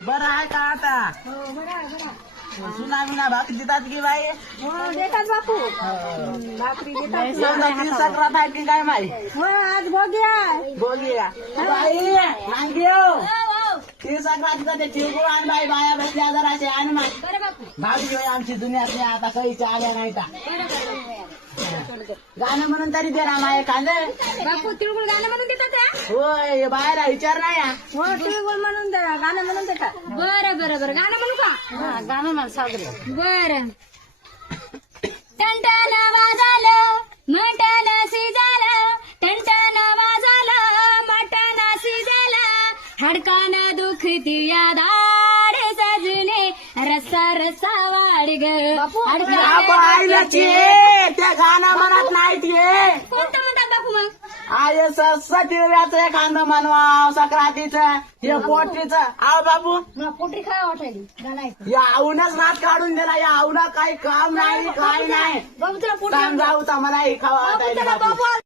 बरं आहे का आता? हो बरं आहे बरं आहे. सुना बिना भाकरी देतात की बाई? हो देतात बापू. भाकरी देतात. सक्रात आहे की काय माई? हो आज भोगी आहे. बोलूया बाई आणखी ती सक्रातीचा ते चिरगुळ आण बाई, बाया भेटल्या जराशे आण माई. बरं बापू. भाभी होय आमची दुनियातली आता काहीच्या आल्या नाही का? गाणं म्हणून तरी दे ना माय एखादं. बापू तिळगुळ गाणं म्हणून देतात का? होय बाहेर विचार नाही हा. हो तिळगुळ म्हणून दे गाणं म्हणून देतात. बरं बरं बरं गाणं म्हणू का? गाणं म्हण साजरे. बरं. टंटन वाजलं मटण शिजलं, टंटन वाजलं मटण शिजलं, हाडकानं दुखती या दाढ सजले, रस्सा रस्सा वाढ ग. ते गाणं म्हणत नाही ते. कोणतं म्हणतात बापू मग? आय सटिव्याचं एखादं म्हणवा, सक्रातीचं हे पोटीचं. आव बाबू मग पोटरी खावा वाटायली गाणं ऐकून. या आऊनच नाच काढून दिला. या आऊला काही काम नाही काय नाही. बाबू तुला पोटरी सांग जाऊ तर मला हे खावा वाटायला बापू.